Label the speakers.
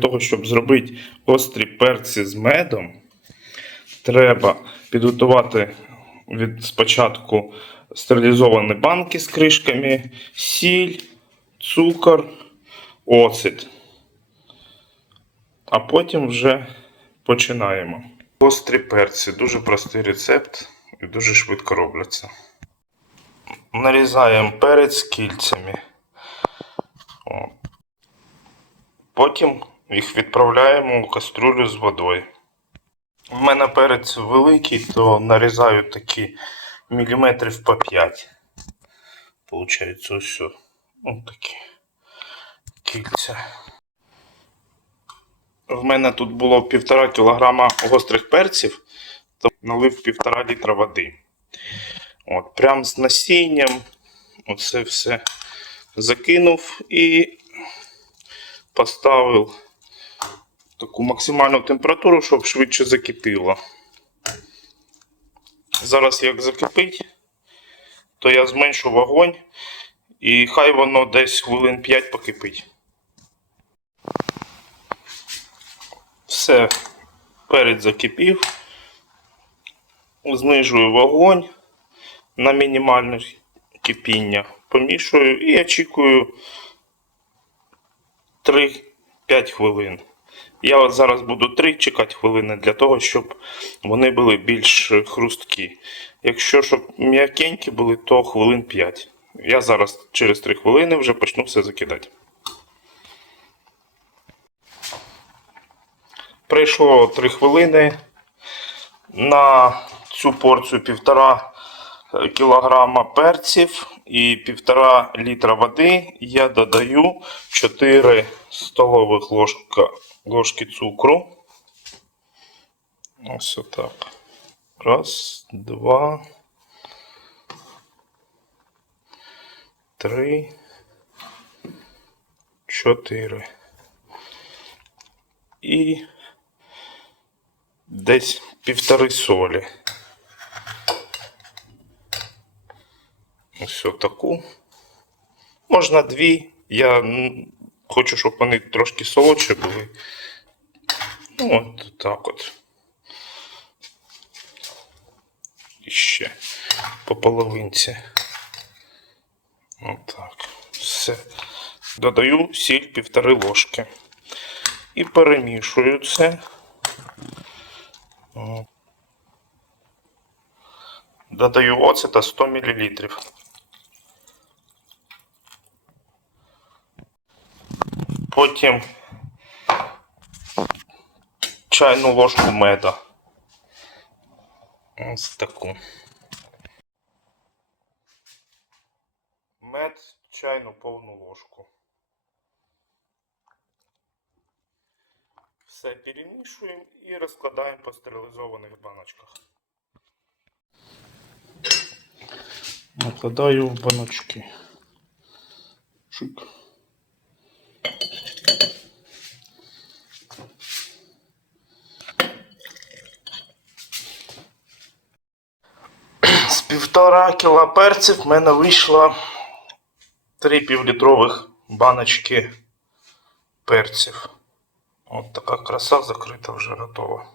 Speaker 1: Того, щоб зробити острі перці з медом, треба підготувати від спочатку стерилізовані банки з кришками, сіль, цукор, оцет. А потім вже починаємо. Острі перці дуже простий рецепт і дуже швидко робляться. Нарізаємо перець кільцями. Потім їх відправляємо у каструлю з водою. В мене перець великий, то нарізаю такі міліметрів по 5. Получається ось. Ось такі кільця. В мене тут було півтора кілограма гострих перців, то налив півтора літра води. От, прям з насінням. Оце все закинув і поставив таку максимальну температуру, щоб швидше закипіло. Зараз як закипить, то я зменшу вогонь і хай воно десь хвилин 5 покипить. Все, перець закипів. Знижую вогонь на мінімальне кипіння. Помішую і очікую 3-5 хвилин. Я от зараз буду 3 чекати хвилини для того, щоб вони були більш хрусткі. Якщо щоб м'якенькі були, то хвилин 5. Я зараз через 3 хвилини вже почну все закидати. Пройшло 3 хвилини. На цю порцію півтора е, кілограма перців і півтора літра води я додаю 4 столових ложка, ложки цукру. Ось отак. Раз, два, три, чотири. І десь півтори солі. Ось таку. Можна дві. Я хочу, щоб вони трошки солодші були. Ну, от так от. І ще по половинці. Отак. Все. Додаю сіль півтори ложки. І перемішую це. Додаю оцета 100 мл. Потім чайну ложку меда. Ось таку. Мед чайну повну ложку. Все перемішуємо і розкладаємо по стерилізованих баночках. Накладаю в баночки. Шик. З півтора кіла перців в мене вийшло три півлітрових баночки перців. От така краса закрита вже готова.